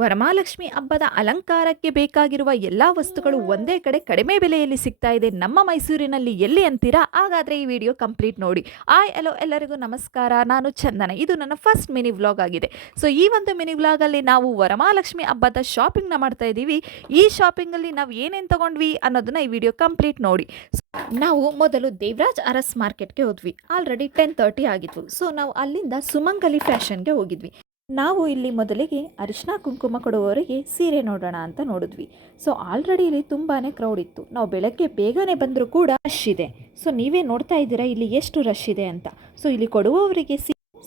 ವರಮಹಾಲಕ್ಷ್ಮಿ ಹಬ್ಬದ ಅಲಂಕಾರಕ್ಕೆ ಬೇಕಾಗಿರುವ ಎಲ್ಲ ವಸ್ತುಗಳು ಒಂದೇ ಕಡೆ ಕಡಿಮೆ ಬೆಲೆಯಲ್ಲಿ ಸಿಗ್ತಾ ಇದೆ ನಮ್ಮ ಮೈಸೂರಿನಲ್ಲಿ. ಎಲ್ಲಿ ಅಂತೀರಾ? ಹಾಗಾದರೆ ಈ ವಿಡಿಯೋ ಕಂಪ್ಲೀಟ್ ನೋಡಿ. ಹಲೋ ಎಲ್ಲರಿಗೂ ನಮಸ್ಕಾರ, ನಾನು ಚಂದನ. ಇದು ನನ್ನ ಫಸ್ಟ್ ಮಿನಿ ವ್ಲಾಗ್ ಆಗಿದೆ. ಸೊ ಈ ಒಂದು ಮಿನಿ ವ್ಲಾಗಲ್ಲಿ ನಾವು ವರಮಹಾಲಕ್ಷ್ಮಿ ಹಬ್ಬದ ಶಾಪಿಂಗ್ನ ಮಾಡ್ತಾ ಇದ್ದೀವಿ. ಈ ಶಾಪಿಂಗಲ್ಲಿ ನಾವು ಏನೇನು ತಗೊಂಡ್ವಿ ಅನ್ನೋದನ್ನ ಈ ವಿಡಿಯೋ ಕಂಪ್ಲೀಟ್ ನೋಡಿ. ನಾವು ಮೊದಲು ದೇವರಾಜ್ ಅರಸ್ ಮಾರ್ಕೆಟ್ಗೆ ಹೋದ್ವಿ. ಆಲ್ರೆಡಿ 10:30 ಆಗಿತ್ತು. ಸೊ ನಾವು ಅಲ್ಲಿಂದ ಸುಮಂಗಲಿ ಫ್ಯಾಷನ್ಗೆ ಹೋಗಿದ್ವಿ. ನಾವು ಇಲ್ಲಿ ಮೊದಲಿಗೆ ಅರಿಶಿನ ಕುಂಕುಮ ಕೊಡುವವರಿಗೆ ಸೀರೆ ನೋಡೋಣ ಅಂತ ನೋಡಿದ್ವಿ. ಸೊ ಆಲ್ರೆಡಿ ಇಲ್ಲಿ ತುಂಬಾ ಕ್ರೌಡ್ ಇತ್ತು. ನಾವು ಬೆಳಗ್ಗೆ ಬೇಗನೆ ಬಂದರೂ ಕೂಡ ರಶ್ ಇದೆ. ಸೊ ನೀವೇ ನೋಡ್ತಾ ಇದ್ದೀರಾ ಇಲ್ಲಿ ಎಷ್ಟು ರಶ್ ಇದೆ ಅಂತ. ಸೊ ಇಲ್ಲಿ ಕೊಡುವವರಿಗೆ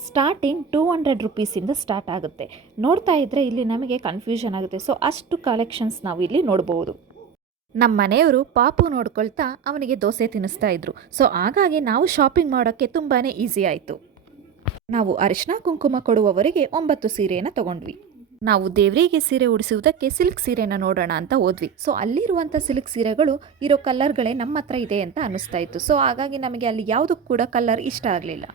ಸ್ಟಾರ್ಟಿಂಗ್ 200 ರುಪೀಸಿಂದ ಸ್ಟಾರ್ಟ್ ಆಗುತ್ತೆ. ನೋಡ್ತಾ ಇದ್ದರೆ ಇಲ್ಲಿ ನಮಗೆ ಕನ್ಫ್ಯೂಷನ್ ಆಗುತ್ತೆ. ಸೊ ಅಷ್ಟು ಕಲೆಕ್ಷನ್ಸ್ ನಾವು ಇಲ್ಲಿ ನೋಡ್ಬೋದು. ನಮ್ಮ ಮನೆಯವರು ಪಾಪು ನೋಡ್ಕೊಳ್ತಾ ಅವನಿಗೆ ದೋಸೆ ತಿನ್ನಿಸ್ತಾ ಇದ್ರು. ಸೊ ಹಾಗಾಗಿ ನಾವು ಶಾಪಿಂಗ್ ಮಾಡೋಕ್ಕೆ ತುಂಬಾ ಈಸಿ ಆಯಿತು. ನಾವು ಅರಿಶಿನ ಕುಂಕುಮ ಕೊಡುವವರಿಗೆ 9 ಸೀರೆಯನ್ನು ತಗೊಂಡ್ವಿ. ನಾವು ದೇವರಿಗೆ ಸೀರೆ ಉಡಿಸುವುದಕ್ಕೆ ಸಿಲ್ಕ್ ಸೀರೆನ ನೋಡೋಣ ಅಂತ ಹೋದ್ವಿ. ಸೊ ಅಲ್ಲಿರುವಂಥ ಸಿಲ್ಕ್ ಸೀರೆಗಳು ಇರೋ ಕಲರ್ಗಳೇ ನಮ್ಮ ಹತ್ರ ಇದೆ ಅಂತ ಅನ್ನಿಸ್ತಾ ಇತ್ತು. ಸೊ ಹಾಗಾಗಿ ನಮಗೆ ಅಲ್ಲಿ ಯಾವುದೂ ಕೂಡ ಕಲರ್ ಇಷ್ಟ ಆಗಲಿಲ್ಲ.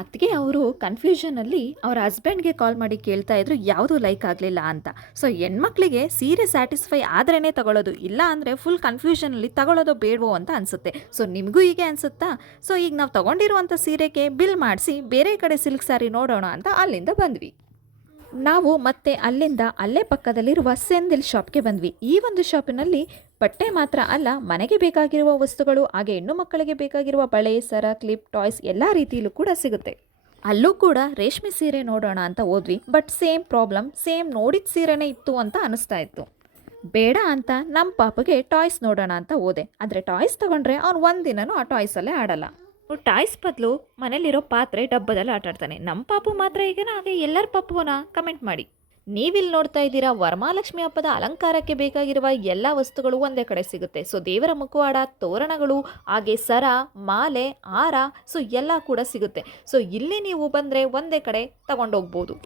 ಅದಕ್ಕೆ ಅವರು ಕನ್ಫ್ಯೂಷನಲ್ಲಿ ಅವರ ಹಸ್ಬೆಂಡ್ಗೆ ಕಾಲ್ ಮಾಡಿ ಕೇಳ್ತಾ ಇದ್ರು ಯಾವುದು ಲೈಕ್ ಆಗಲಿಲ್ಲ ಅಂತ. ಸೊ ಹೆಣ್ಮಕ್ಳಿಗೆ ಸೀರೆ ಸ್ಯಾಟಿಸ್ಫೈ ಆದ್ರೇ ತಗೊಳ್ಳೋದು, ಇಲ್ಲ ಅಂದರೆ ಫುಲ್ ಕನ್ಫ್ಯೂಷನಲ್ಲಿ ತಗೊಳ್ಳೋದು ಬೇಡವೋ ಅಂತ ಅನಿಸುತ್ತೆ. ಸೊ ನಿಮಗೂ ಹೀಗೆ ಅನಿಸುತ್ತಾ? ಸೊ ಈಗ ನಾವು ತೊಗೊಂಡಿರುವಂಥ ಸೀರೆಗೆ ಬಿಲ್ ಮಾಡಿಸಿ ಬೇರೆ ಕಡೆ ಸಿಲ್ಕ್ ಸ್ಯಾರಿ ನೋಡೋಣ ಅಂತ ಅಲ್ಲಿಂದ ಬಂದ್ವಿ. ನಾವು ಮತ್ತೆ ಅಲ್ಲೇ ಪಕ್ಕದಲ್ಲಿರುವ ಸೆಂದಿಲ್ ಶಾಪ್ಗೆ ಬಂದ್ವಿ. ಈ ಒಂದು ಶಾಪಿನಲ್ಲಿ ಬಟ್ಟೆ ಮಾತ್ರ ಅಲ್ಲ, ಮನೆಗೆ ಬೇಕಾಗಿರುವ ವಸ್ತುಗಳು, ಹಾಗೆ ಹೆಣ್ಣು ಮಕ್ಕಳಿಗೆ ಬೇಕಾಗಿರುವ ಬಳೆ, ಸರ, ಕ್ಲಿಪ್, ಟಾಯ್ಸ್ ಎಲ್ಲ ರೀತಿಯಲ್ಲೂ ಕೂಡ ಸಿಗುತ್ತೆ. ಅಲ್ಲೂ ಕೂಡ ರೇಷ್ಮೆ ಸೀರೆ ನೋಡೋಣ ಅಂತ ಹೋದ್ವಿ. ಬಟ್ ಸೇಮ್ ಪ್ರಾಬ್ಲಮ್, ಸೇಮ್ ನೋಡಿದ ಸೀರೆನೇ ಇತ್ತು ಅಂತ ಅನಿಸ್ತಾ ಇತ್ತು. ಬೇಡ ಅಂತ ನಮ್ಮ ಪಾಪಗೆ ಟಾಯ್ಸ್ ನೋಡೋಣ ಅಂತ ಹೋದೆ. ಆದರೆ ಟಾಯ್ಸ್ ತೊಗೊಂಡ್ರೆ ಅವ್ನು ಒಂದಿನನೂ ಆ ಟಾಯ್ಸಲ್ಲೇ ಆಡಲ್ಲ. ಟಾಯ್ಸ್ ಬದಲು ಮನೇಲಿರೋ ಪಾತ್ರೆ ಡಬ್ಬದಲ್ಲಿ ಆಟಾಡ್ತಾನೆ. ನಮ್ಮ ಪಾಪು ಮಾತ್ರ ಈಗನ ಹಾಗೆ ಎಲ್ಲರ ಪಾಪುವನ ಕಮೆಂಟ್ ಮಾಡಿ. ನೀವಿಲ್ಲಿ ನೋಡ್ತಾ ಇದ್ದೀರಾ ವರಮಹಾಲಕ್ಷ್ಮಿ ಹಬ್ಬದ ಅಲಂಕಾರಕ್ಕೆ ಬೇಕಾಗಿರುವ ಎಲ್ಲ ವಸ್ತುಗಳು ಒಂದೇ ಕಡೆ ಸಿಗುತ್ತೆ. ಸೊ ದೇವರ ಮುಖವಾಡ, ತೋರಣಗಳು, ಹಾಗೆ ಸರ, ಮಾಲೆ, ಹಾರ, ಸೊ ಎಲ್ಲ ಕೂಡ ಸಿಗುತ್ತೆ. ಸೊ ಇಲ್ಲಿ ನೀವು ಬಂದರೆ ಒಂದೇ ಕಡೆ ತಗೊಂಡೋಗ್ಬೋದು.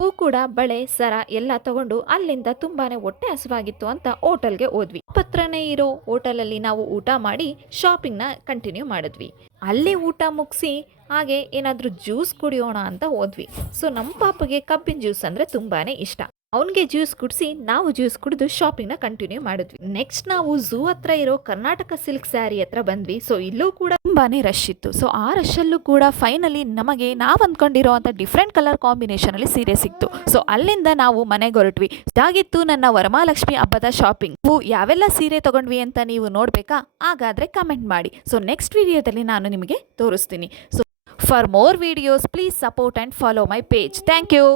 ಹೂ ಕೂಡ ಬಳೆ, ಸರ ಎಲ್ಲ ತಗೊಂಡು ಅಲ್ಲಿಂದ ತುಂಬಾ ಹೊಟ್ಟೆ ಹಸಿವಾಗಿತ್ತು ಅಂತ ಹೋಟೆಲ್ಗೆ ಹೋದ್ವಿ. ಪತ್ರನೇ ಇರೋ ಹೋಟೆಲಲ್ಲಿ ನಾವು ಊಟ ಮಾಡಿ ಶಾಪಿಂಗ್ನ ಕಂಟಿನ್ಯೂ ಮಾಡಿದ್ವಿ. ಅಲ್ಲಿ ಊಟ ಮುಗಿಸಿ ಹಾಗೆ ಏನಾದರೂ ಜ್ಯೂಸ್ ಕುಡಿಯೋಣ ಅಂತ ಹೋದ್ವಿ. ಸೊ ನಮ್ಮ ಪಾಪಗೆ ಕಬ್ಬಿನ ಜ್ಯೂಸ್ ಅಂದರೆ ತುಂಬಾ ಇಷ್ಟ. ಅವನಿಗೆ ಜ್ಯೂಸ್ ಕುಡಿಸಿ ನಾವು ಜ್ಯೂಸ್ ಕುಡಿದು ಶಾಪಿಂಗ್ನ ಕಂಟಿನ್ಯೂ ಮಾಡಿದ್ವಿ. ನೆಕ್ಸ್ಟ್ ನಾವು ಝೂ ಹತ್ರ ಇರೋ ಕರ್ನಾಟಕ ಸಿಲ್ಕ್ ಸ್ಯಾರಿ ಹತ್ರ ಬಂದ್ವಿ. ಸೊ ಇಲ್ಲೂ ಕೂಡ ತುಂಬಾನೇ ರಶ್ ಇತ್ತು. ಸೊ ಆ ರಶಲ್ಲೂ ಕೂಡ ಫೈನಲಿ ನಮಗೆ ನಾವು ಅಂದ್ಕೊಂಡಿರೋ ಅಂತ ಡಿಫ್ರೆಂಟ್ ಕಲರ್ ಕಾಂಬಿನೇಷನಲ್ಲಿ ಸೀರೆ ಸಿಕ್ತು. ಸೊ ಅಲ್ಲಿಂದ ನಾವು ಮನೆಗೆ ಹೊರಟ್ವಿ. ಇದಾಗಿತ್ತು ನನ್ನ ವರಮಹಾಲಕ್ಷ್ಮಿ ಹಬ್ಬದ ಶಾಪಿಂಗ್. ನೀವು ಯಾವೆಲ್ಲ ಸೀರೆ ತಗೊಂಡ್ವಿ ಅಂತ ನೀವು ನೋಡಬೇಕಾ? ಹಾಗಾದರೆ ಕಮೆಂಟ್ ಮಾಡಿ. ಸೊ ನೆಕ್ಸ್ಟ್ ವಿಡಿಯೋದಲ್ಲಿ ನಾನು ನಿಮಗೆ ತೋರಿಸ್ತೀನಿ. So for more videos please support and follow my page. Thank you.